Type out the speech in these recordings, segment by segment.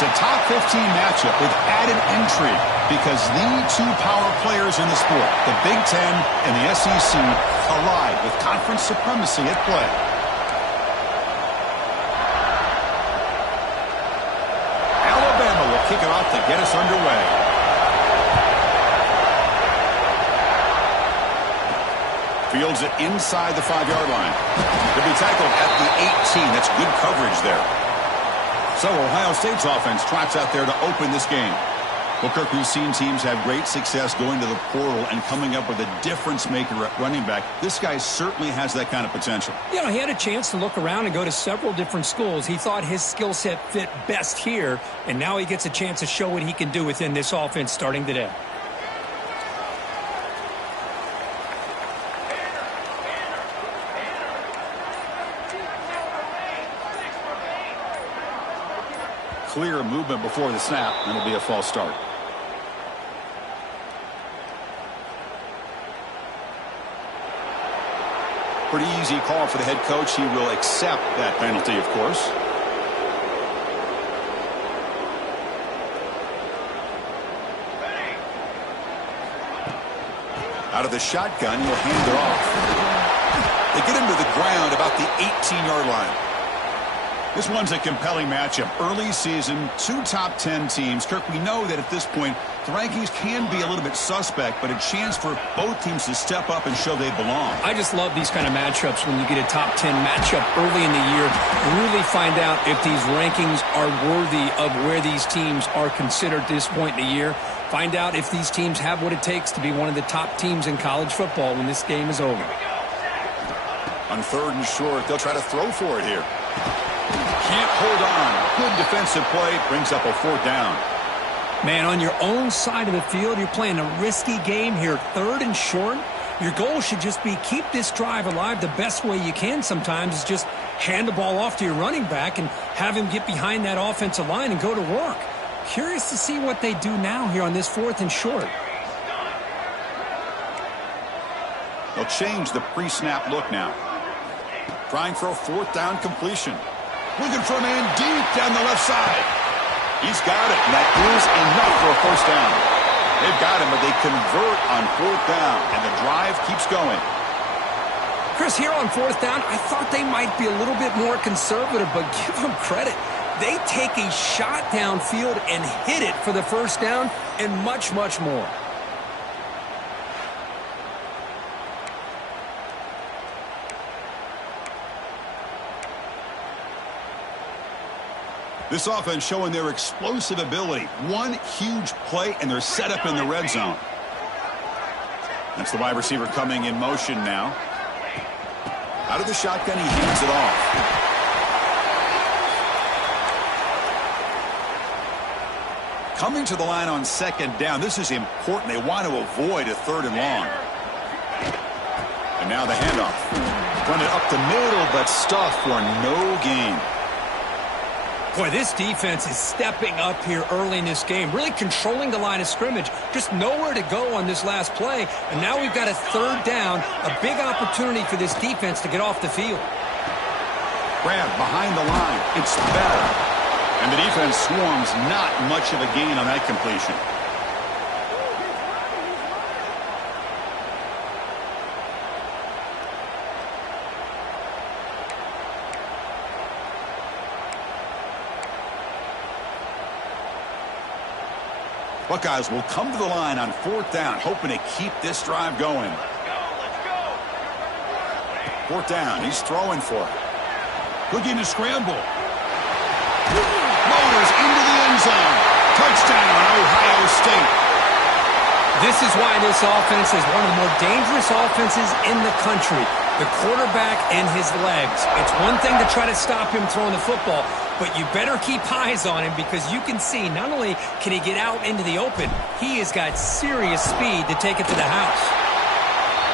It's a top 15 matchup with added intrigue because the two power players in the sport, the Big Ten and the SEC, collide with conference supremacy at play. Alabama will kick it off to get us underway. Fields it inside the 5-yard line. He'll be tackled at the 18. That's good coverage there. So Ohio State's offense trots out there to open this game. Well, Kirk, we've seen teams have great success going to the portal and coming up with a difference maker at running back. This guy certainly has that kind of potential. Yeah, he had a chance to look around and go to several different schools. He thought his skill set fit best here, and now he gets a chance to show what he can do within this offense starting today. Clear movement before the snap, and it'll be a false start. Pretty easy call for the head coach. He will accept that penalty, of course. Out of the shotgun, he'll hand it off. They get him to the ground about the 18-yard line. This one's a compelling matchup. Early season, two top 10 teams. Kirk, we know that at this point, the rankings can be a little bit suspect, but a chance for both teams to step up and show they belong. I just love these kind of matchups when you get a top 10 matchup early in the year. Really find out if these rankings are worthy of where these teams are considered at this point in the year. Find out if these teams have what it takes to be one of the top teams in college football when this game is over. On 3rd and short, they'll try to throw for it here. Can't hold on. Good defensive play. Brings up a 4th down. Man, on your own side of the field, you're playing a risky game here. 3rd and short. Your goal should just be keep this drive alive the best way you can sometimes is just hand the ball off to your running back and have him get behind that offensive line and go to work. Curious to see what they do now here on this 4th and short. They'll change the pre-snap look now. Trying for a 4th down completion. Looking for a man deep down the left side. He's got it, and that is enough for a 1st down. They've got him, but they convert on 4th down, and the drive keeps going. Chris, here on 4th down, I thought they might be a little bit more conservative, but give them credit. They take a shot downfield and hit it for the 1st down and much, much more. This offense showing their explosive ability. One huge play, and they're set up in the red zone. That's the wide receiver coming in motion now. Out of the shotgun, he hands it off. Coming to the line on 2nd down. This is important. They want to avoid a 3rd and long. And now the handoff. Run it up the middle, but stuffed for no gain. Boy, this defense is stepping up here early in this game, really controlling the line of scrimmage. Just nowhere to go on this last play. And now we've got a 3rd down, a big opportunity for this defense to get off the field. Grab behind the line. It's better. And the defense swarms. Not much of a gain on that completion. Buckeyes will come to the line on 4th down, hoping to keep this drive going. 4th down, he's throwing for it. Looking to scramble. Motors into the end zone. Touchdown, Ohio State. This is why this offense is one of the more dangerous offenses in the country. The quarterback and his legs. It's one thing to try to stop him throwing the football, but you better keep eyes on him because you can see not only can he get out into the open, he has got serious speed to take it to the house.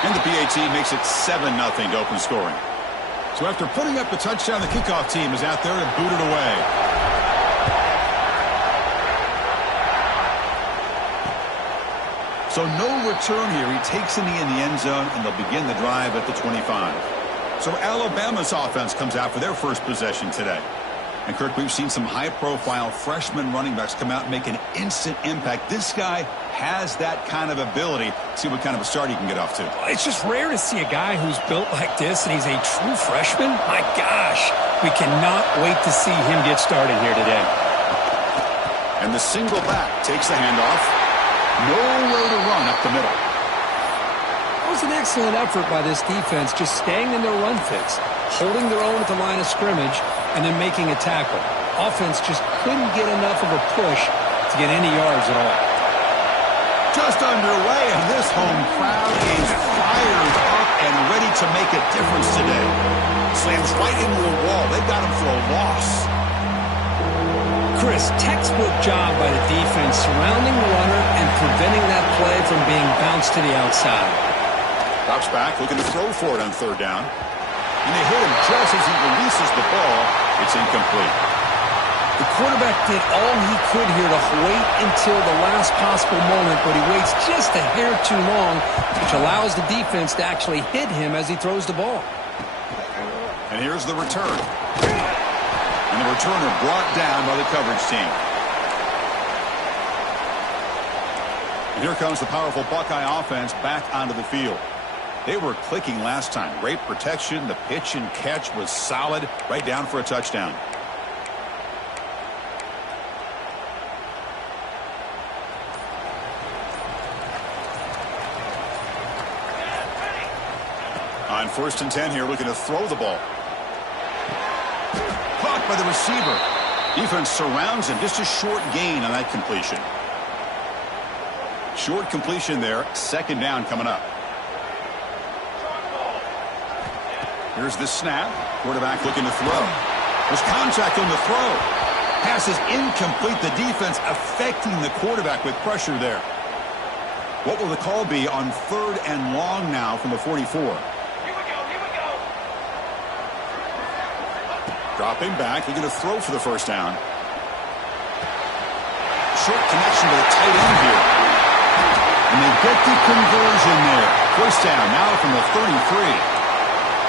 And the PAT makes it 7-0 to open scoring. So after putting up the touchdown, the kickoff team is out there to boot it away. So no return here. He takes it in the end zone, and they'll begin the drive at the 25. So Alabama's offense comes out for their first possession today. And, Kirk, we've seen some high-profile freshman running backs come out and make an instant impact. This guy has that kind of ability. See what kind of a start he can get off to. It's just rare to see a guy who's built like this, and he's a true freshman. My gosh, we cannot wait to see him get started here today. And the single back takes the handoff. Nowhere to run up the middle. It was an excellent effort by this defense, just staying in their run fits, holding their own at the line of scrimmage, and then making a tackle. Offense just couldn't get enough of a push to get any yards at all. Just underway, and this home crowd is fired up and ready to make a difference today. Slams right into a wall. They've got him for a loss. Chris, textbook job by the defense surrounding the runner and preventing that play from being bounced to the outside. Drops back, looking to throw for it on third down. And they hit him just as he releases the ball. It's incomplete. The quarterback did all he could here to wait until the last possible moment, but he waits just a hair too long, which allows the defense to actually hit him as he throws the ball. And here's the return. And the returner brought down by the coverage team. And here comes the powerful Buckeye offense back onto the field. They were clicking last time. Great protection. The pitch and catch was solid. Right down for a touchdown. On 1st and 10 here, looking to throw the ball. Caught by the receiver. Defense surrounds him. Just a short gain on that completion. Short completion there. Second down coming up. Here's the snap. Quarterback looking to throw. There's contact on the throw. Pass is incomplete. The defense affecting the quarterback with pressure there. What will the call be on 3rd and long now from the 44? Here we go. Dropping back. Looking to throw for the first down. Short connection to the tight end here. And they get the conversion there. First down now from the 33.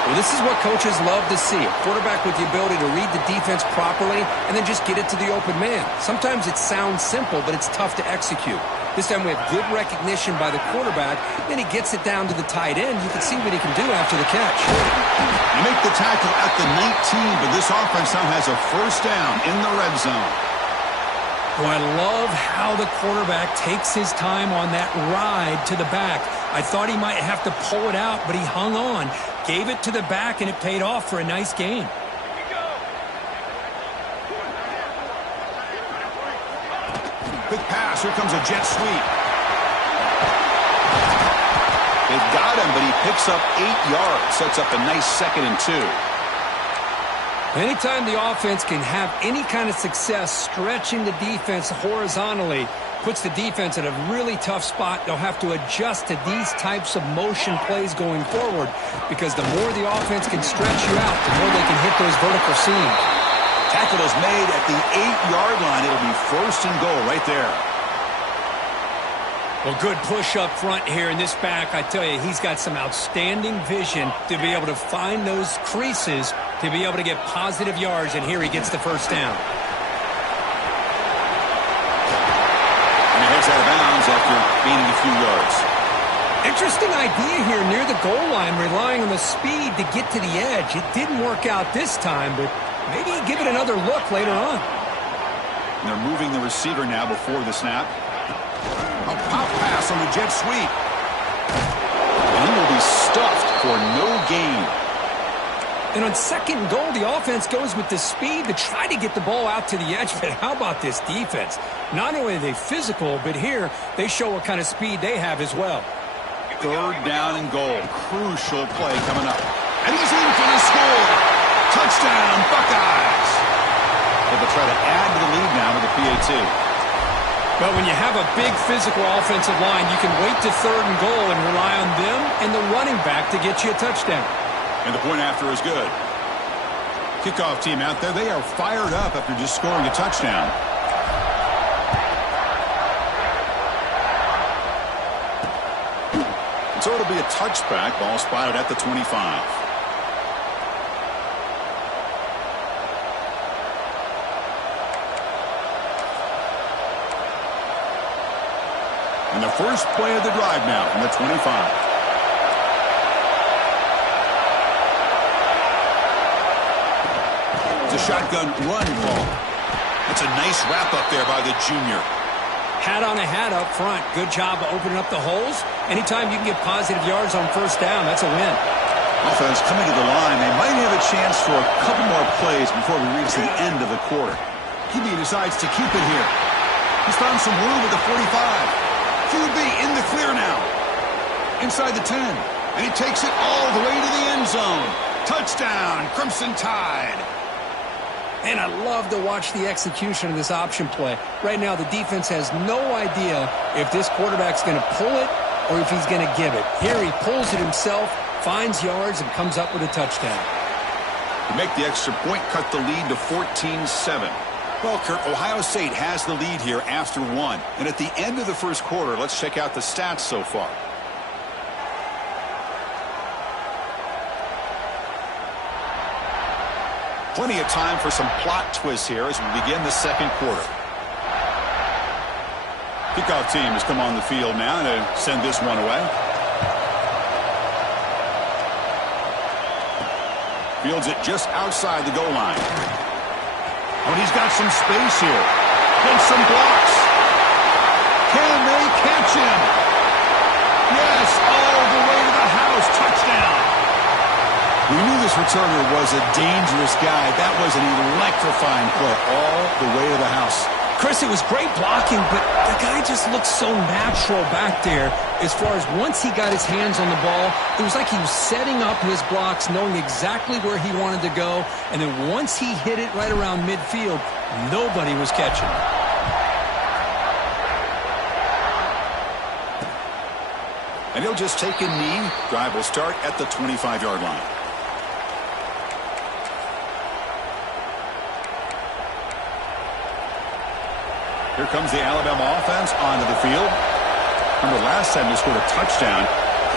Well, this is what coaches love to see. A quarterback with the ability to read the defense properly and then just get it to the open man. Sometimes it sounds simple, but it's tough to execute. This time we have good recognition by the quarterback. Then he gets it down to the tight end. You can see what he can do after the catch. They make the tackle at the 19, but this offense now has a first down in the red zone. Well, I love how the quarterback takes his time on that ride to the back. I thought he might have to pull it out, but he hung on, gave it to the back, and it paid off for a nice gain. Quick pass. Here comes a jet sweep. They've got him, but he picks up 8 yards. Sets up a nice 2nd and 2. Anytime the offense can have any kind of success stretching the defense horizontally, puts the defense in a really tough spot. They'll have to adjust to these types of motion plays going forward, because the more the offense can stretch you out, the more they can hit those vertical seams. Tackle is made at the 8-yard line. It'll be 1st and goal right there. Well, good push up front here in this back. I tell you, he's got some outstanding vision to be able to find those creases, to be able to get positive yards, and here he gets the first down. And he heads out of bounds after gaining a few yards. Interesting idea here near the goal line, relying on the speed to get to the edge. It didn't work out this time, but maybe give it another look later on. And they're moving the receiver now before the snap. A pop pass on the jet sweep. And he will be stuffed for no gain. And on 2nd and goal, the offense goes with the speed to try to get the ball out to the edge. But how about this defense? Not only are they physical, but here they show what kind of speed they have as well. 3rd down and goal. Crucial play coming up. And he's in for the score. Touchdown, Buckeyes. They'll try to add to the lead now with the PAT. But when you have a big physical offensive line, you can wait to 3rd and goal and rely on them and the running back to get you a touchdown. And the point after is good. Kickoff team out there, they are fired up after just scoring a touchdown. And so it'll be a touchback. Ball spotted at the 25. And the first play of the drive now from the 25. It's a shotgun run call. That's a nice wrap up there by the junior. Hat on a hat up front. Good job of opening up the holes. Anytime you can get positive yards on first down, that's a win. Offense coming to the line. They might have a chance for a couple more plays before we reach the end of the quarter. QB decides to keep it here. He's found some room at the 45. QB in the clear now. Inside the 10. And he takes it all the way to the end zone. Touchdown, Crimson Tide. And I love to watch the execution of this option play. Right now, the defense has no idea if this quarterback's going to pull it or if he's going to give it. Here he pulls it himself, finds yards, and comes up with a touchdown. To make the extra point, cut the lead to 14-7. Well, Kurt, Ohio State has the lead here after one. And at the end of the first quarter, let's check out the stats so far. Plenty of time for some plot twists here as we begin the second quarter. Kickoff team has come on the field now to send this one away. Fields it just outside the goal line. Oh, and he's got some space here. And some blocks. Can they catch him? Yes, all the way to the house. Touchdown. We knew this returner was a dangerous guy. That was an electrifying play all the way to the house. Chris, it was great blocking, but the guy just looked so natural back there. As far as once he got his hands on the ball, it was like he was setting up his blocks, knowing exactly where he wanted to go. And then once he hit it right around midfield, nobody was catching it. And he'll just take a knee. Drive will start at the 25-yard line. Here comes the Alabama offense onto the field. Remember, last time they scored a touchdown.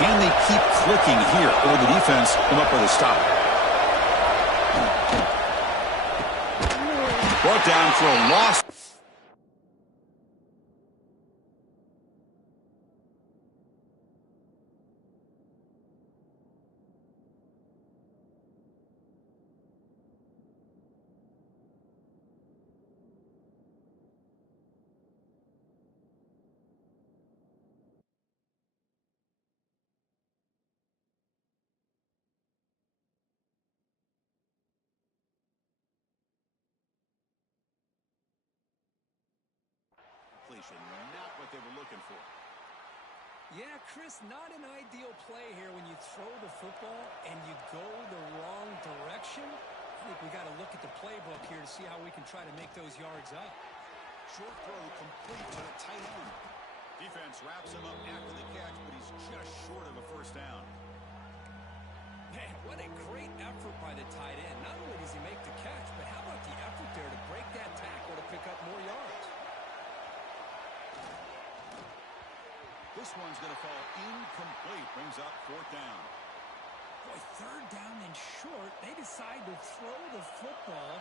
Can they keep clicking here, or the defense come up with a stop? Brought down for a loss. Not what they were looking for. Yeah, Chris, not an ideal play here when you throw the football and you go the wrong direction. I think we got to look at the playbook here to see how we can try to make those yards up. Short throw complete to the tight end. Defense wraps him up after the catch, but he's just short of a first down. Man, what a great effort by the tight end. Not only does he make the catch, but how about the effort there to break that tackle to pick up more yards? This one's going to fall incomplete. Brings up fourth down. Boy, third down and short. They decide to throw the football,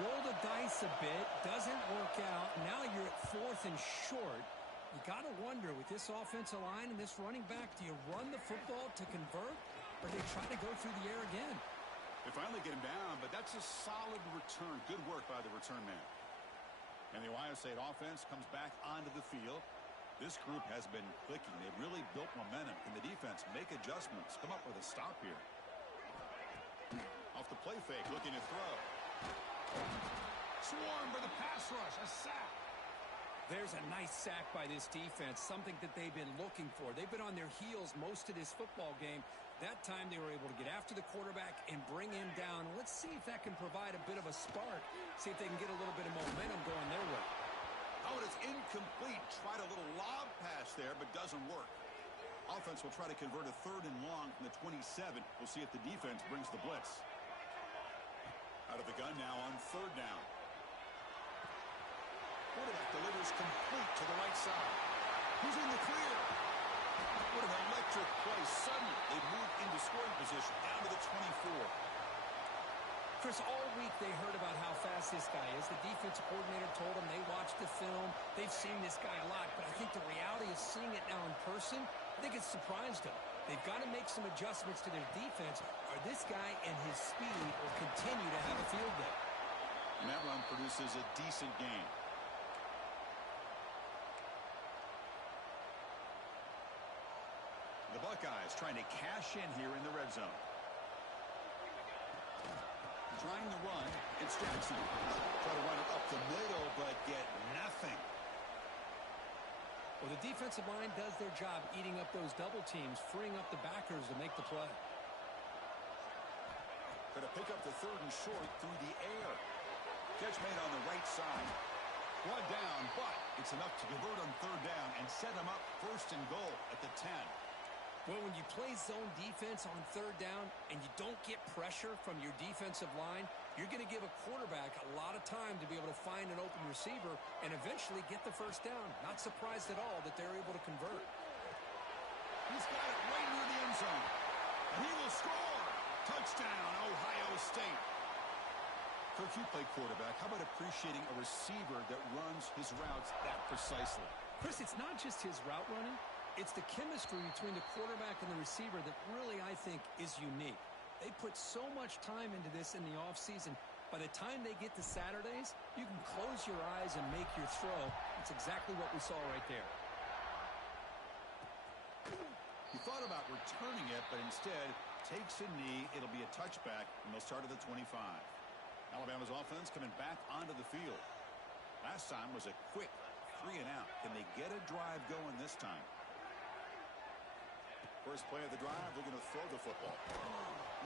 roll the dice a bit. Doesn't work out. Now you're at fourth and short. You got to wonder, with this offensive line and this running back, do you run the football to convert, or do you try to go through the air again? They finally get him down, but that's a solid return. Good work by the return man. And the Ohio State offense comes back onto the field. This group has been clicking. They've really built momentum. Can the defense make adjustments? Come up with a stop here. Off the play fake, looking to throw. Swarmed by the pass rush. A sack. There's a nice sack by this defense, something that they've been looking for. They've been on their heels most of this football game. That time they were able to get after the quarterback and bring him down. Let's see if that can provide a bit of a spark. See if they can get a little bit of momentum going their way. Oh, it is incomplete. Tried a little lob pass there, but doesn't work. Offense will try to convert a third and long from the 27. We'll see if the defense brings the blitz. Out of the gun now on third down. Quarterback delivers complete to the right side. Who's in the clear? What an electric play. Suddenly, they move into scoring position down to the 24. Chris, all week they heard about how fast as this guy is. The defensive coordinator told them they watched the film. They've seen this guy a lot. But I think the reality of seeing it now in person, I think it's surprised them. They've got to make some adjustments to their defense, or this guy and his speed will continue to have a field day. And that run produces a decent gain. The Buckeyes trying to cash in here in the red zone. Trying to run, it's Jackson. Try to run it up the middle, but get nothing. Well, the defensive line does their job eating up those double teams, freeing up the backers to make the play. Going to pick up the 3rd and short through the air. Catch made on the right side. One down, but it's enough to convert on 3rd down and set them up 1st and goal at the 10. Well, when you play zone defense on 3rd down and you don't get pressure from your defensive line, you're going to give a quarterback a lot of time to be able to find an open receiver and eventually get the 1st down. Not surprised at all that they're able to convert. He's got it right near the end zone. And he will score. Touchdown, Ohio State. Kirk, you play quarterback. How about appreciating a receiver that runs his routes that precisely? Chris, it's not just his route running. It's the chemistry between the quarterback and the receiver that really, I think, is unique. They put so much time into this in the offseason. By the time they get to Saturdays, you can close your eyes and make your throw. It's exactly what we saw right there. He thought about returning it, but instead takes a knee. It'll be a touchback, and they'll start at the 25. Alabama's offense coming back onto the field. Last time was a quick 3 and out. Can they get a drive going this time? First play of the drive, they're going to throw the football.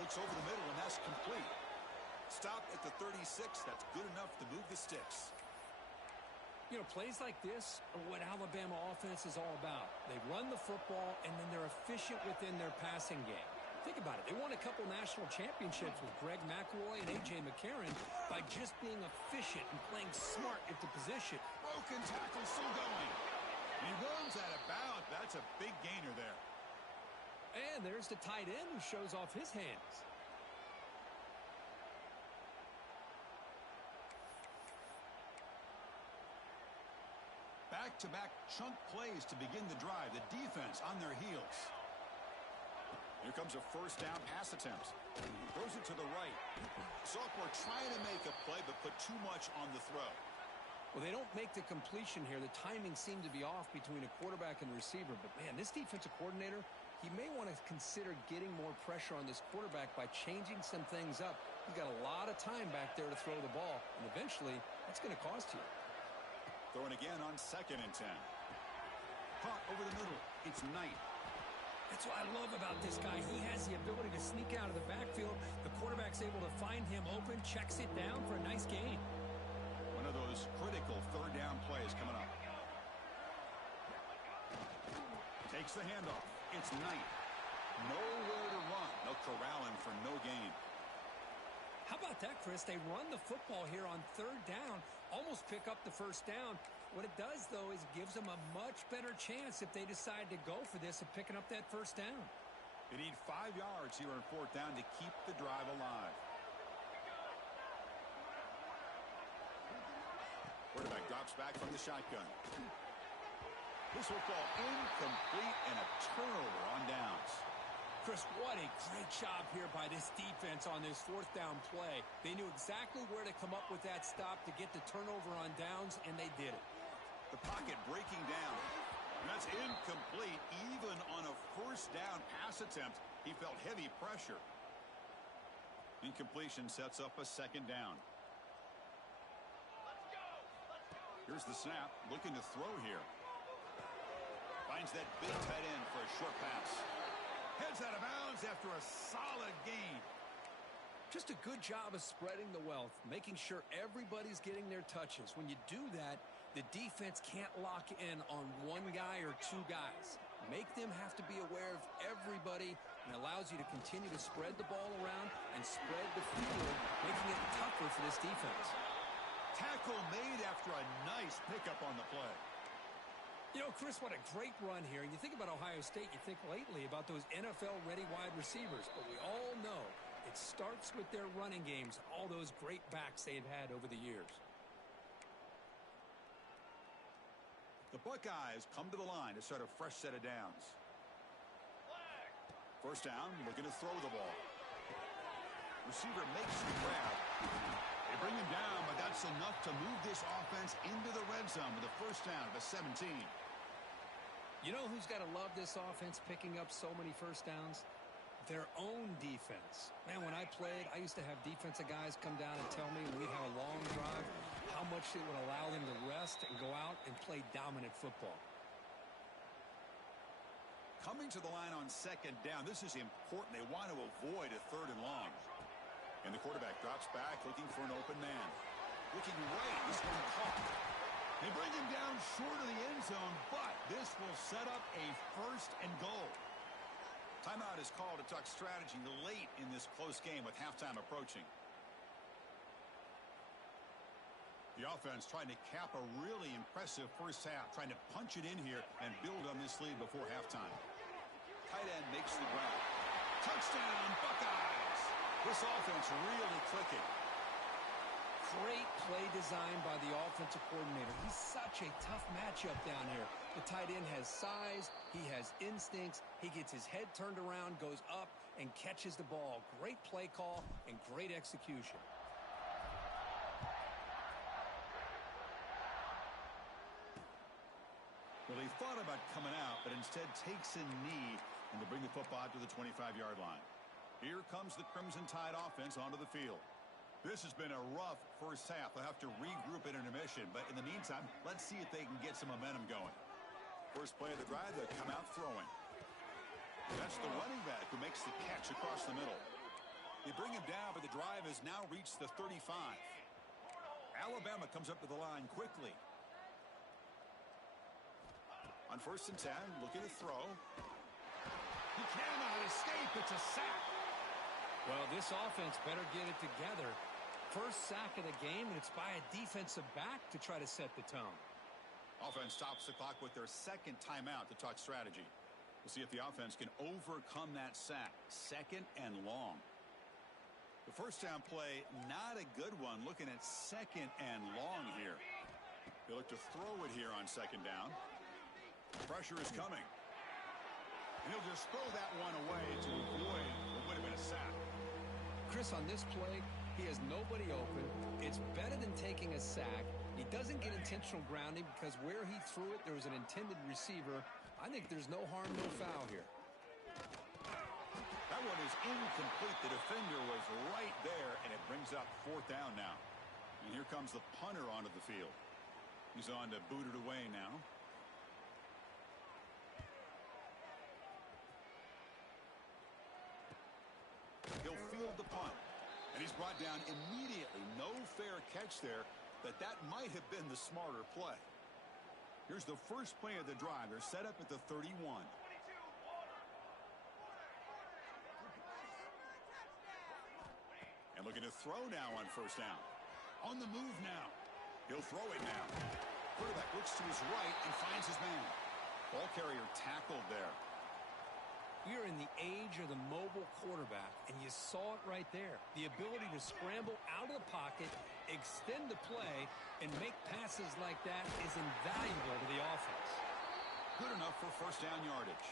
Looks over the middle, and that's complete. Stop at the 36. That's good enough to move the sticks. You know, plays like this are what Alabama offense is all about. They run the football, and then they're efficient within their passing game. Think about it. They won a couple national championships with Greg McElroy and A.J. McCarron by just being efficient and playing smart at the position. Broken tackle, still going. He runs out of bounds. That's a big gainer there. And there's the tight end who shows off his hands. Back-to-back chunk plays to begin the drive. The defense on their heels. Here comes a 1st down pass attempt. Throws it to the right. Sophomore trying to make a play, but put too much on the throw. Well, they don't make the completion here. The timing seemed to be off between a quarterback and receiver. But, man, this defensive coordinator, he may want to consider getting more pressure on this quarterback by changing some things up. He's got a lot of time back there to throw the ball, and eventually that's going to cost you. Throwing again on 2nd and 10. Caught over the middle. It's Knight. That's what I love about this guy. He has the ability to sneak out of the backfield. The quarterback's able to find him open, checks it down for a nice gain. One of those critical 3rd down plays coming up. Takes the handoff. It's Knight. Nowhere to run. They'll corral him for no gain. How about that, Chris? They run the football here on 3rd down, almost pick up the 1st down. What it does, though, is it gives them a much better chance if they decide to go for this of picking up that 1st down. They need 5 yards here on 4th down to keep the drive alive. Quarterback drops back from the shotgun. This will fall incomplete and a turnover on downs. Chris, what a great job here by this defense on this 4th down play. They knew exactly where to come up with that stop to get the turnover on downs, and they did it. The pocket breaking down. And that's incomplete. Even on a 1st down pass attempt, he felt heavy pressure. Incompletion sets up a 2nd down. Here's the snap. Looking to throw here. Finds that big tight end for a short pass. Heads out of bounds after a solid gain. Just a good job of spreading the wealth, making sure everybody's getting their touches. When you do that, the defense can't lock in on one guy or 2 guys. Make them have to be aware of everybody, and allows you to continue to spread the ball around and spread the field, making it tougher for this defense. Tackle made after a nice pickup on the play. You know, Chris, what a great run here. And you think about Ohio State, you think lately about those NFL-ready wide receivers. But we all know It starts with their running games, all those great backs they've had over the years. The Buckeyes come to the line to start a fresh set of downs. First down, looking to throw the ball. Receiver makes the grab. They bring him down, but that's enough to move this offense into the red zone with a first down at the 17. You know who's got to love this offense picking up so many first downs? Their own defense. Man, when I played, I used to have defensive guys come down and tell me when we'd have a long drive how much it would allow them to rest and go out and play dominant football. Coming to the line on second down, this is important. They want to avoid a third and long. And the quarterback drops back looking for an open man. Looking right, this one caught. They bring him down short of the end zone, but this will set up a first and goal. Timeout is called to talk strategy late in this close game with halftime approaching. The offense trying to cap a really impressive first half, trying to punch it in here and build on this lead before halftime. Tight end makes the grab. Touchdown, Buckeyes! This offense really clicking. Great play design by the offensive coordinator. He's such a tough matchup down here. The tight end has size. He has instincts. He gets his head turned around, goes up, and catches the ball. Great play call and great execution. Well, he thought about coming out, but instead takes a knee and to bring the football out to the 25-yard line. Here comes the Crimson Tide offense onto the field. This has been a rough first half. They'll have to regroup at intermission, but in the meantime, let's see if they can get some momentum going. First play of the drive, they'll come out throwing. That's the running back who makes the catch across the middle. They bring him down, but the drive has now reached the 35. Alabama comes up to the line quickly. On 1st and 10, looking to throw. He cannot escape. It's a sack. Well, this offense better get it together. First sack of the game, and it's by a defensive back to try to set the tone. Offense stops the clock with their second timeout to talk strategy. We'll see if the offense can overcome that sack. Second and long. The first down play, not a good one. Looking at second and long here. They look to throw it here on second down. Pressure is coming. And he'll just throw that one away to avoid what would have been a sack. Chris, on this play, he has nobody open. It's better than taking a sack. He doesn't get intentional grounding because where he threw it, there was an intended receiver. I think there's no harm, no foul here. That one is incomplete. The defender was right there, and it brings up 4th down now. And here comes the punter onto the field. He's on to boot it away now. He'll field the punt. And he's brought down immediately. No fair catch there, but that might have been the smarter play. Here's the first play of the drive. They're set up at the 31. And looking to throw now on 1st down. On the move now. He'll throw it now. Quarterback looks to his right and finds his man. Ball carrier tackled there. We are in the age of the mobile quarterback, and you saw it right there. The ability to scramble out of the pocket, extend the play, and make passes like that is invaluable to the offense. Good enough for first down yardage.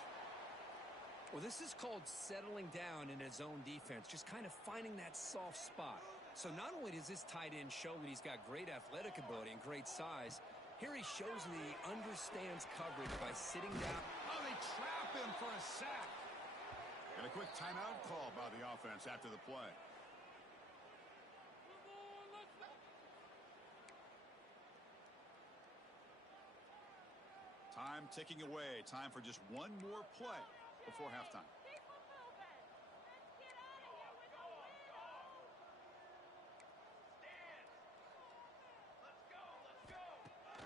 Well, this is called settling down in his own defense, just kind of finding that soft spot. So not only does this tight end show that he's got great athletic ability and great size, here he shows that he understands coverage by sitting down. Oh, they trap him for a sack. And a quick timeout call by the offense after the play. Time ticking away. Time for just one more play before halftime.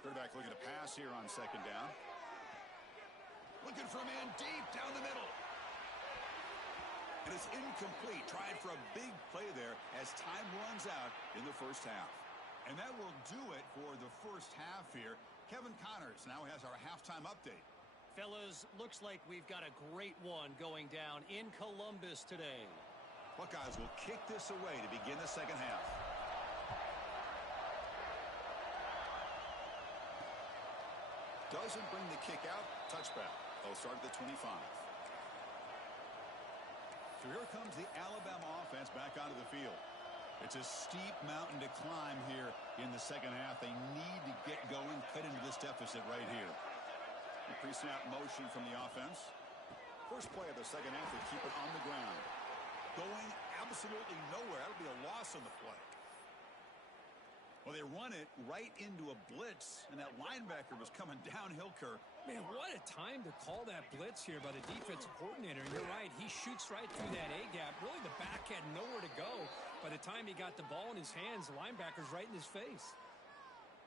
Quarterback looking to pass here on second down. Looking for a man deep down the middle. And it's incomplete. Trying for a big play there as time runs out in the first half. And that will do it for the first half here. Kevin Connors now has our halftime update. Fellas, looks like we've got a great one going down in Columbus today. Buckeyes will kick this away to begin the second half. Doesn't bring the kick out. Touchback. They'll start at the 25. So here comes the Alabama offense back onto the field. It's a steep mountain to climb here in the second half. They need to get going, cut into this deficit right here. The pre-snap motion from the offense. First play of the second half, they keep it on the ground. Going absolutely nowhere. That'll be a loss on the play. Well, they run it right into a blitz, and that linebacker was coming downhill, Kirk. Man, what a time to call that blitz here by the defensive coordinator. And you're right, he shoots right through that A-gap. Really, the back had nowhere to go. By the time he got the ball in his hands, the linebacker's right in his face.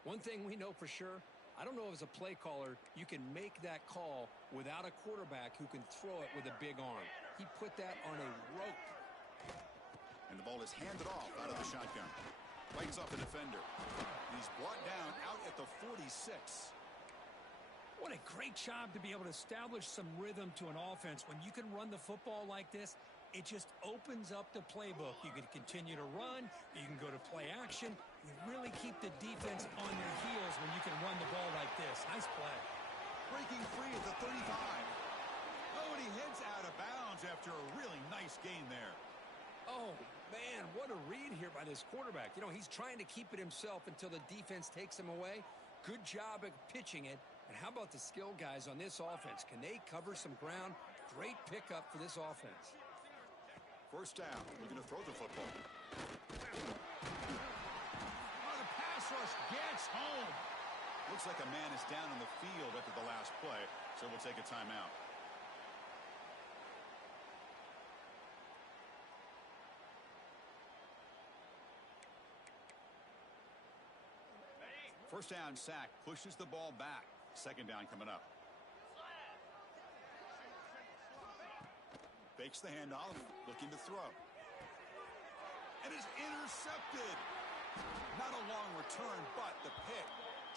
One thing we know for sure, I don't know if as a play caller, you can make that call without a quarterback who can throw it with a big arm. He put that on a rope. And the ball is handed off out of the shotgun. Bites off the defender. And he's brought down out at the 46. What a great job to be able to establish some rhythm to an offense. When you can run the football like this, it just opens up the playbook. You can continue to run. You can go to play action. You really keep the defense on your heels when you can run the ball like this. Nice play. Breaking free at the 35. Oh, and he heads out of bounds after a really nice gain there. Oh, man, what a read here by this quarterback. You know, he's trying to keep it himself until the defense takes him away. Good job at pitching it. And how about the skill guys on this offense? Can they cover some ground? Great pickup for this offense. First down. Looking to throw the football. Oh, the pass rush gets home. Looks like a man is down on the field after the last play, so we'll take a timeout. First down sack, pushes the ball back. Second down coming up. Fakes the handoff, looking to throw. And is intercepted. Not a long return, but the pick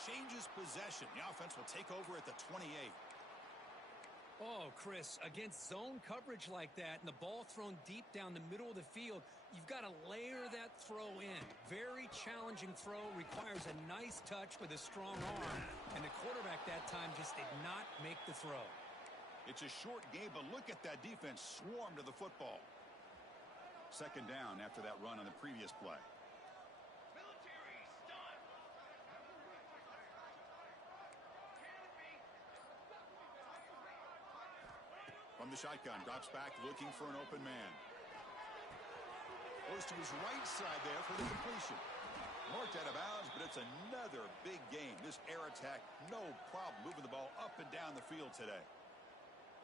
changes possession. The offense will take over at the 28. Oh, Chris, against zone coverage like that and the ball thrown deep down the middle of the field, you've got to layer that throw in. Very challenging throw, requires a nice touch with a strong arm. And the quarterback that time just did not make the throw. It's a short game, but look at that defense swarm to the football. Second down after that run on the previous play. From the shotgun, drops back, looking for an open man. Goes to his right side there for the completion. Marked out of bounds, but it's another big gain. This air attack, no problem moving the ball up and down the field today.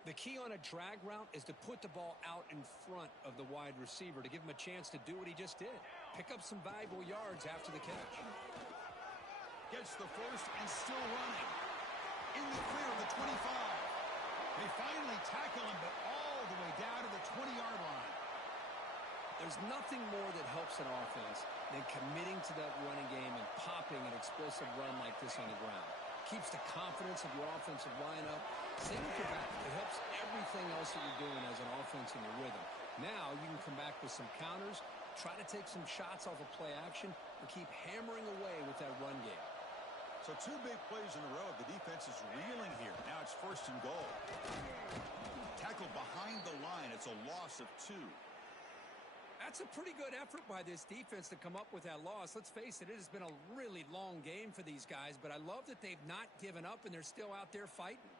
The key on a drag route is to put the ball out in front of the wide receiver to give him a chance to do what he just did. Pick up some valuable yards after the catch. Gets the first and still running. In the clear of the 25. They finally tackle him, but all the way down to the 20-yard line. There's nothing more that helps an offense than committing to that running game and popping an explosive run like this on the ground. Keeps the confidence of your offensive line up. Same with your back. It helps everything else that you're doing as an offense in your rhythm. Now you can come back with some counters, try to take some shots off of play action, and keep hammering away with that run game. So two big plays in a row. The defense is reeling here. Now it's first and goal. Tackled behind the line. It's a loss of 2. That's a pretty good effort by this defense to come up with that loss. Let's face it, it has been a really long game for these guys, but I love that they've not given up and they're still out there fighting.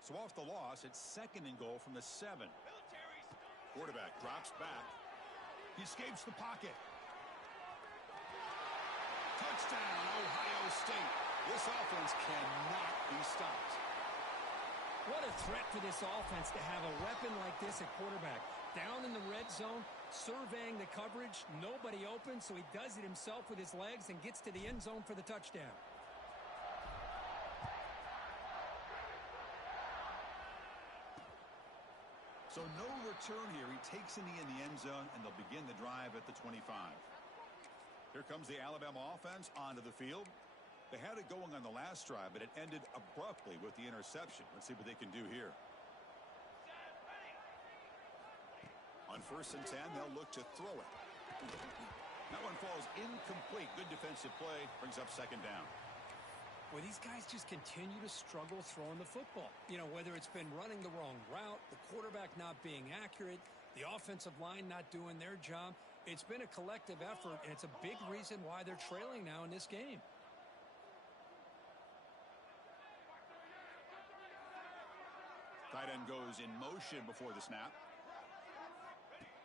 So off the loss, it's second and goal from the 7. Quarterback drops back. He escapes the pocket. Touchdown, Ohio State. This offense cannot be stopped. What a threat for this offense to have a weapon like this at quarterback. Down in the red zone, surveying the coverage, nobody open, so he does it himself with his legs and gets to the end zone for the touchdown. So no return here. He takes in the end zone, and they'll begin the drive at the 25. Here comes the Alabama offense onto the field. They had it going on the last drive, but it ended abruptly with the interception. Let's see what they can do here. On On 1st and 10, they'll look to throw it. That one falls incomplete. Good defensive play. Brings up 2nd down. Well, these guys just continue to struggle throwing the football. You know, whether it's been running the wrong route, the quarterback not being accurate, the offensive line not doing their job. It's been a collective effort, and it's a big reason why they're trailing now in this game. Tight end goes in motion before the snap.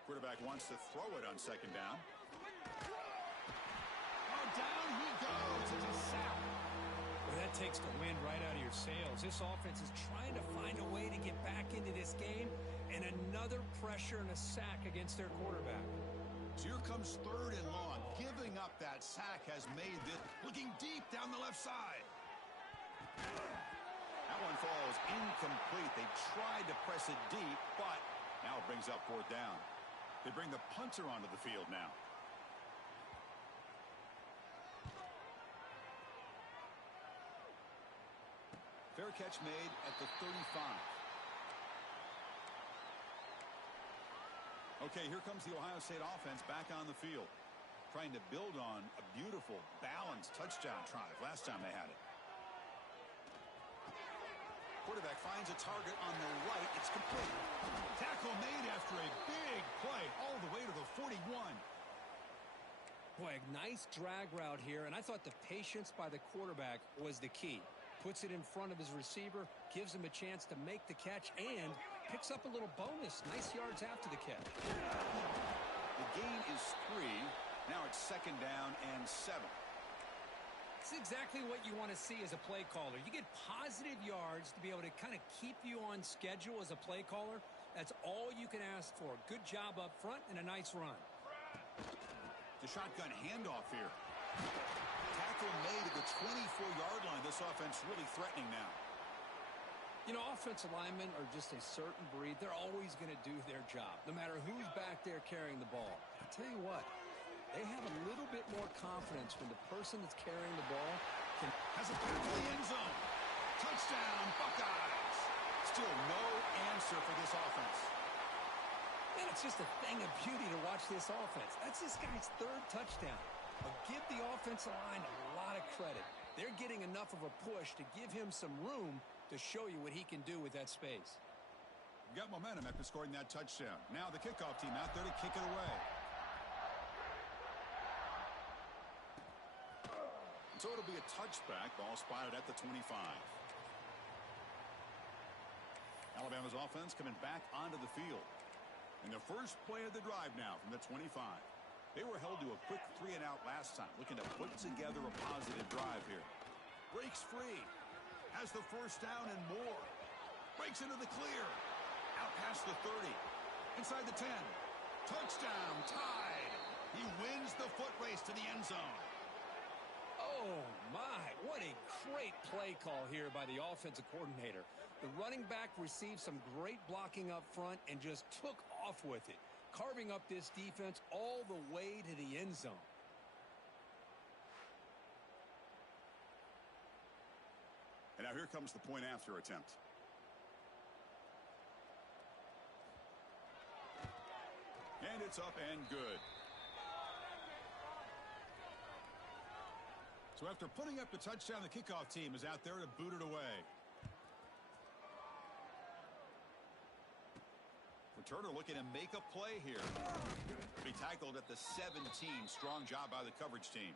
Quarterback wants to throw it on 2nd down. Oh, down he goes. It's a sack. Well, that takes the wind right out of your sails. This offense is trying to find a way to get back into this game, and another pressure and a sack against their quarterback. So here comes 3rd and long. Giving up that sack has made this. Looking deep down the left side. That one falls incomplete. They tried to press it deep, but now it brings up 4th down. They bring the punter onto the field now. Fair catch made at the 35. Okay, here comes the Ohio State offense back on the field, trying to build on a beautiful, balanced touchdown drive last time they had it. Quarterback finds a target on the right. It's complete. Tackle made after a big play all the way to the 41. Boy, a nice drag route here, and I thought the patience by the quarterback was the key. Puts it in front of his receiver, gives him a chance to make the catch, and picks up a little bonus. Nice yards after the catch. The gain is 3. Now it's 2nd down and 7. It's exactly what you want to see as a play caller. You get positive yards to be able to kind of keep you on schedule as a play caller. That's all you can ask for. Good job up front and a nice run. The shotgun handoff here. Tackle made at the 24-yard line. This offense really threatening now. You know, offensive linemen are just a certain breed. They're always going to do their job, no matter who's back there carrying the ball. I'll tell you what, they have a little bit more confidence when the person that's carrying the ball has a pass to the end zone. Touchdown, Buckeyes. Still no answer for this offense. Man, it's just a thing of beauty to watch this offense. That's this guy's 3rd touchdown. But give the offensive line a lot of credit. They're getting enough of a push to give him some room to show you what he can do with that space. Got momentum after scoring that touchdown. Now the kickoff team out there to kick it away. So it'll be a touchback. Ball spotted at the 25. Alabama's offense coming back onto the field. And the first play of the drive now from the 25. They were held to a quick 3-and-out last time, looking to put together a positive drive here. Breaks free. Has the 1st down and more. Breaks into the clear. Out past the 30. Inside the 10. Touchdown, tied. He wins the foot race to the end zone. Oh, my. What a great play call here by the offensive coordinator. The running back received some great blocking up front and just took off with it, carving up this defense all the way to the end zone. And now here comes the point after attempt. And it's up and good. So after putting up the touchdown, the kickoff team is out there to boot it away. Returner looking to make a play here. Be tackled at the 17. Strong job by the coverage team.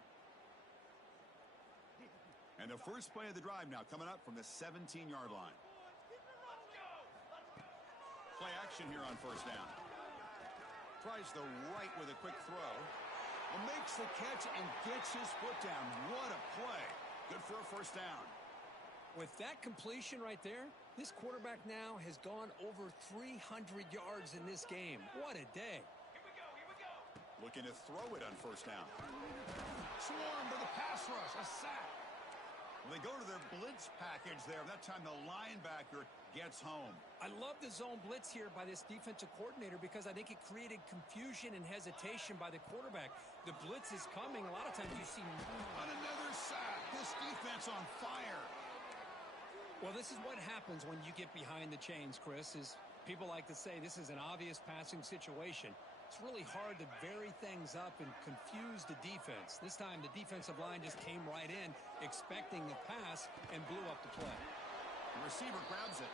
And the first play of the drive now coming up from the 17-yard line. Play action here on 1st down. Tries the right with a quick throw. Makes the catch and gets his foot down. What a play. Good for a 1st down. With that completion right there, this quarterback now has gone over 300 yards in this game. What a day. Here we go. Looking to throw it on 1st down. Swarm to the pass rush. A sack. Well, they go to their blitz package there. That time the linebacker gets home. I love the zone blitz here by this defensive coordinator because I think it created confusion and hesitation by the quarterback. The blitz is coming. A lot of times you see... On another sack. This defense on fire. Well, this is what happens when you get behind the chains, Chris, is People like to say this is an obvious passing situation. It's really hard to vary things up and confuse the defense. This time the defensive line just came right in expecting the pass and blew up the play. The receiver grabs it.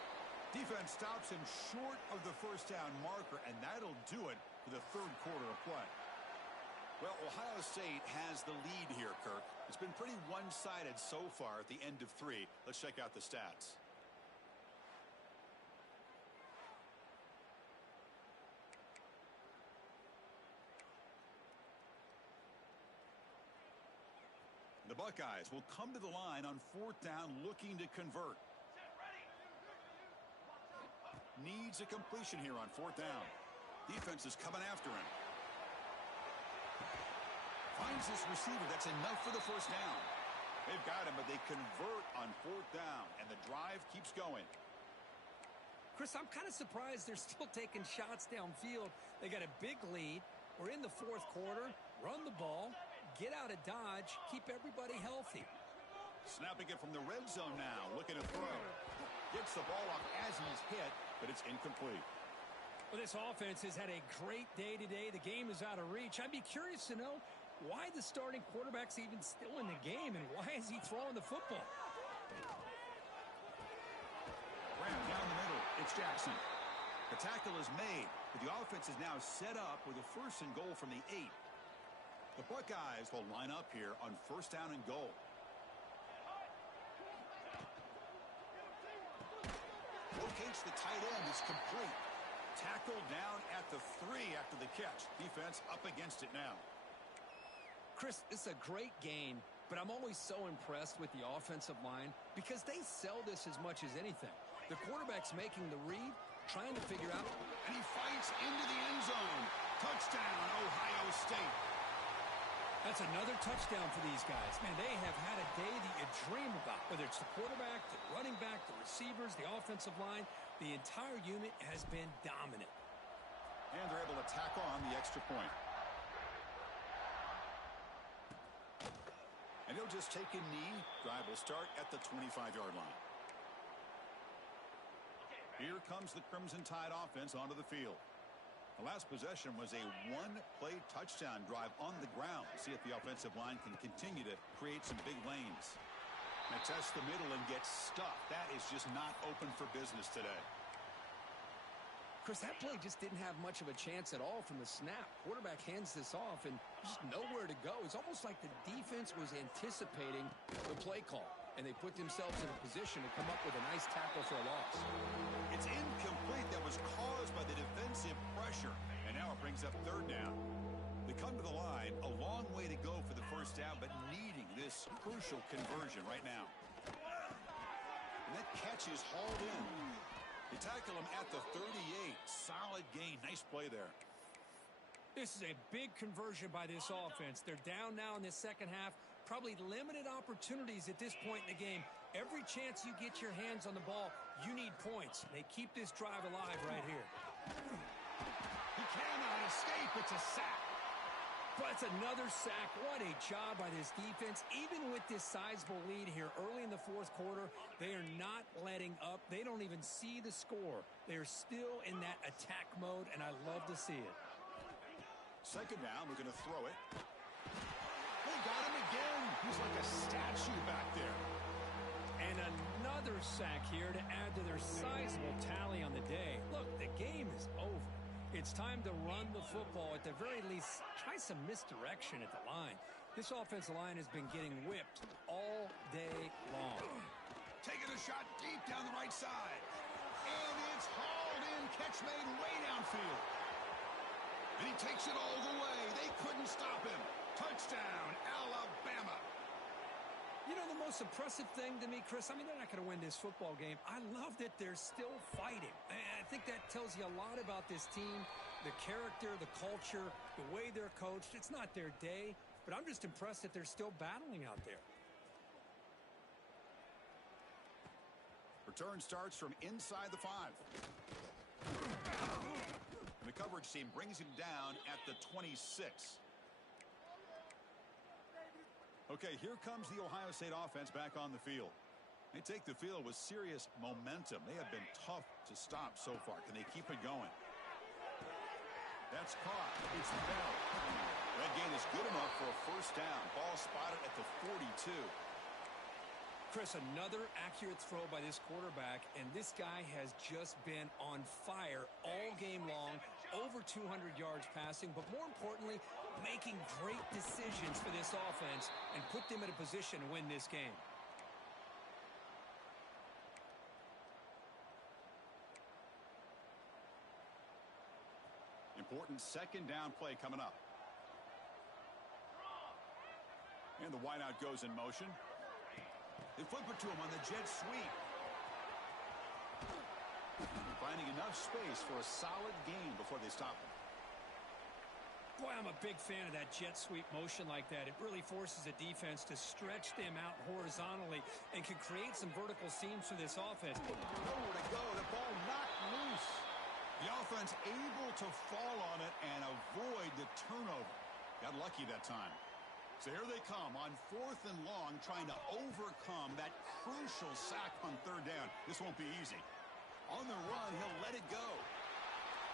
Defense stops him short of the first down marker, and that'll do it for the third quarter of play. Well, Ohio State has the lead here, Kirk. It's been pretty one-sided so far at the end of 3. Let's check out the stats. The Buckeyes will come to the line on 4th down looking to convert. Needs a completion here on 4th down. Defense is coming after him. Finds this receiver. That's enough for the first down. They've got him, but they convert on 4th down, and the drive keeps going. Chris, I'm kind of surprised they're still taking shots downfield. They got a big lead. We're in the 4th quarter. Run the ball. Get out of Dodge. Keep everybody healthy. Snapping it from the red zone now. Looking to throw. Gets the ball off as he's hit, but it's incomplete. Well, this offense has had a great day today. The game is out of reach. I'd be curious to know why the starting quarterback's even still in the game, and why is he throwing the football? Grab down the middle. It's Jackson. The tackle is made, but the offense is now set up with a 1st and goal from the 8. The Buckeyes will line up here on 1st down and goal. Locates the tight end. It's complete. Tackle down at the 3 after the catch. Defense up against it now. Chris, it's a great game, but I'm always so impressed with the offensive line because they sell this as much as anything. The quarterback's making the read, trying to figure out. And he fights into the end zone. Touchdown, Ohio State. That's another touchdown for these guys. Man, they have had a day that you dream about. Whether it's the quarterback, the running back, the receivers, the offensive line, the entire unit has been dominant. And they're able to tack on the extra point. And he'll just take a knee. Drive will start at the 25-yard line. Here comes the Crimson Tide offense onto the field. The last possession was a one-play touchdown drive on the ground. See if the offensive line can continue to create some big lanes. They test the middle and get stuffed. That is just not open for business today. Chris, that play just didn't have much of a chance at all from the snap. Quarterback hands this off and just nowhere to go. It's almost like the defense was anticipating the play call, and they put themselves in a position to come up with a nice tackle for a loss. It's incomplete. That was caused by the defensive pressure, and now it brings up 3rd down. They come to the line, a long way to go for the first down, but needing this crucial conversion right now. And that catch is hauled in. They tackle him at the 38. Solid gain. Nice play there. This is a big conversion by this offense. They're down now in the second half. Probably limited opportunities at this point in the game. Every chance you get your hands on the ball, you need points. They keep this drive alive right here. He cannot escape. It's a sack. But it's another sack. What a job by this defense. Even with this sizable lead here early in the 4th quarter, they are not letting up. They don't even see the score. They are still in that attack mode, and I love to see it. 2nd down, we're going to throw it. They got him again. He's like a statue back there. And another sack here to add to their sizable tally on the day. Look, the game is over. It's time to run the football. At the very least, try some misdirection at the line. This offensive line has been getting whipped all day long. Taking a shot deep down the right side. And it's hauled in. Catch made way downfield. And he takes it all the way. They couldn't stop him. Touchdown, Alabama. You know, the most impressive thing to me, Chris, I mean, they're not going to win this football game. I love that they're still fighting. I think that tells you a lot about this team, the character, the culture, the way they're coached. It's not their day, but I'm just impressed that they're still battling out there. Return starts from inside the 5. And the coverage team brings him down at the 26. Okay, here comes the Ohio State offense back on the field. They take the field with serious momentum. They have been tough to stop so far. Can they keep it going? That's caught. It's Bell. That gain is good enough for a first down. Ball spotted at the 42. Chris, another accurate throw by this quarterback, and this guy has just been on fire all game long, over 200 yards passing, but more importantly, making great decisions for this offense and put them in a position to win this game. Important second down play coming up. And the wideout goes in motion. They flip it to him on the jet sweep. Finding enough space for a solid gain before they stop him. Boy, I'm a big fan of that jet sweep motion like that. It really forces a defense to stretch them out horizontally and can create some vertical seams for this offense. Nowhere to go. The ball knocked loose. The offense able to fall on it and avoid the turnover. Got lucky that time. So here they come on 4th and long, trying to overcome that crucial sack on 3rd down. This won't be easy. On the run, he'll let it go.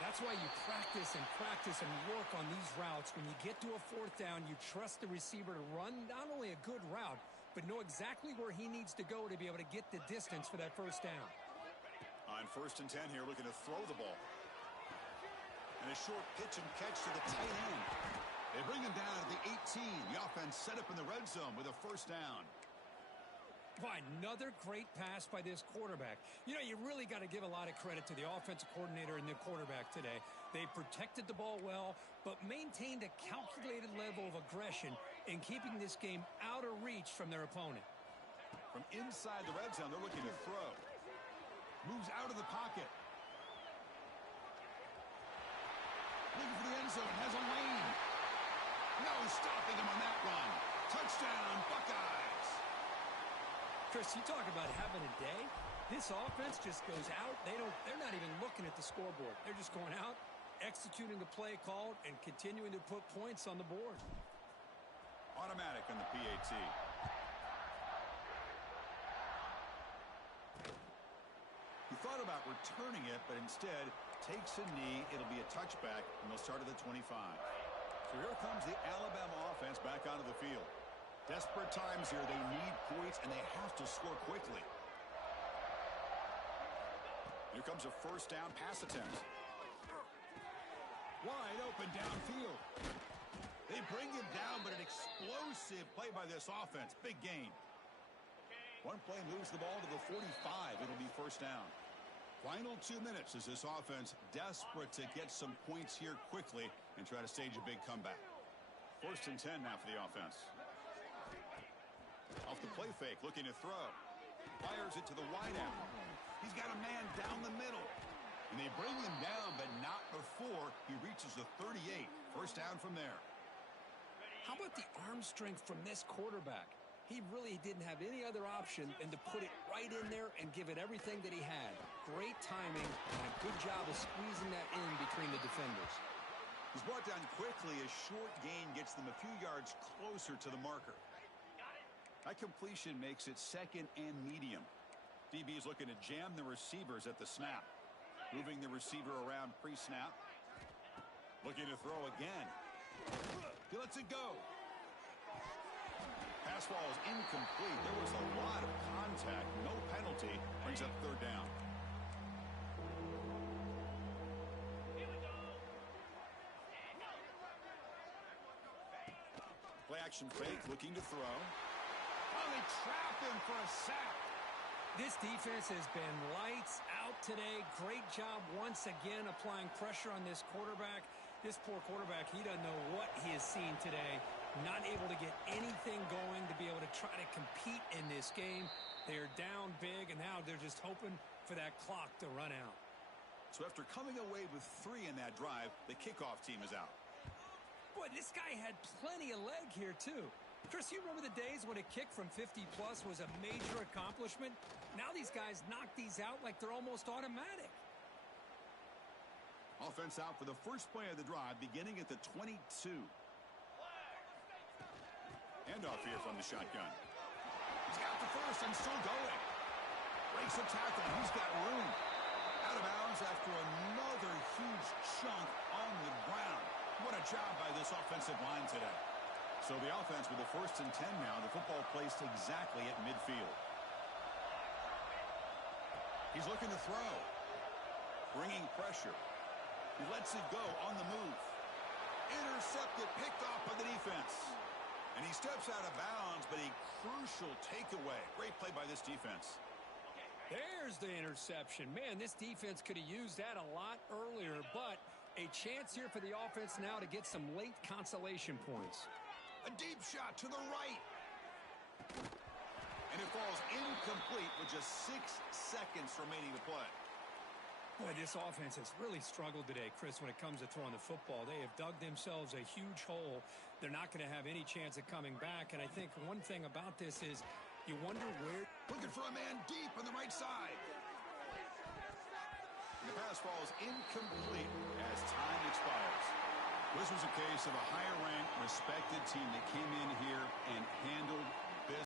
That's why you practice and work on these routes. When you get to a 4th down, you trust the receiver to run not only a good route, but know exactly where he needs to go to be able to get the distance for that first down. On 1st and 10 here, looking to throw the ball. And a short pitch and catch to the tight end. They bring him down at the 18. The offense set up in the red zone with a first down. Why, another great pass by this quarterback. You know, you really got to give a lot of credit to the offensive coordinator and the quarterback today. They protected the ball well, but maintained a calculated level of aggression in keeping this game out of reach from their opponent. From inside the red zone, they're looking to throw. Moves out of the pocket. Looking for the end zone. Has a lane. No stopping him on that run. Touchdown, Buckeyes. Chris, you talk about having a day. This offense just goes out. They're not even looking at the scoreboard. They're just going out, executing the play called, and continuing to put points on the board. Automatic on the PAT. He thought about returning it, but instead takes a knee. It'll be a touchback, and they'll start at the 25. So here comes the Alabama offense back onto the field. Desperate times here. They need points, and they have to score quickly. Here comes a first down pass attempt. Wide open downfield. They bring him down, but an explosive play by this offense. Big gain. One play moves the ball to the 45. It'll be first down. Final 2 minutes as this offense desperate to get some points here quickly and try to stage a big comeback. 1st and 10 now for the offense. Off the play fake, looking to throw. Fires it to the wideout. He's got a man down the middle. And they bring him down, but not before he reaches the 38. First down from there. How about the arm strength from this quarterback? He really didn't have any other option than to put it right in there and give it everything that he had. Great timing and a good job of squeezing that in between the defenders. He's brought down quickly. A short gain gets them a few yards closer to the marker. That completion makes it 2nd and medium. DB is looking to jam the receivers at the snap. Moving the receiver around pre-snap. Looking to throw again. He lets it go. Pass ball is incomplete. There was a lot of contact. No penalty. Brings up 3rd down. Play action fake. Looking to throw. Oh, they trap him for a sack. This defense has been lights out today. Great job once again applying pressure on this quarterback. This poor quarterback, he doesn't know what he has seen today. Not able to get anything going to be able to try to compete in this game. They're down big, and now they're just hoping for that clock to run out. So after coming away with 3 in that drive, the kickoff team is out. Boy, this guy had plenty of leg here, too. Chris, you remember the days when a kick from 50-plus was a major accomplishment? Now these guys knock these out like they're almost automatic. Offense out for the first play of the drive, beginning at the 22. Handoff here from the shotgun. He's got the first and still going. Breaks a tackle. He's got room. Out of bounds after another huge chunk on the ground. What a job by this offensive line today. So the offense with the 1st and 10 now. The football placed exactly at midfield. He's looking to throw. Bringing pressure. He lets it go on the move. Intercepted, picked off by the defense. And he steps out of bounds, but a crucial takeaway. Great play by this defense. There's the interception. Man, this defense could have used that a lot earlier, but a chance here for the offense now to get some late consolation points. A deep shot to the right. And it falls incomplete with just 6 seconds remaining to play. Boy, this offense has really struggled today, Chris, when it comes to throwing the football. They have dug themselves a huge hole. They're not going to have any chance of coming back. And I think one thing about this is you wonder where... Looking for a man deep on the right side. And the pass falls incomplete as time expires. This was a case of a higher-ranked, respected team that came in here and handled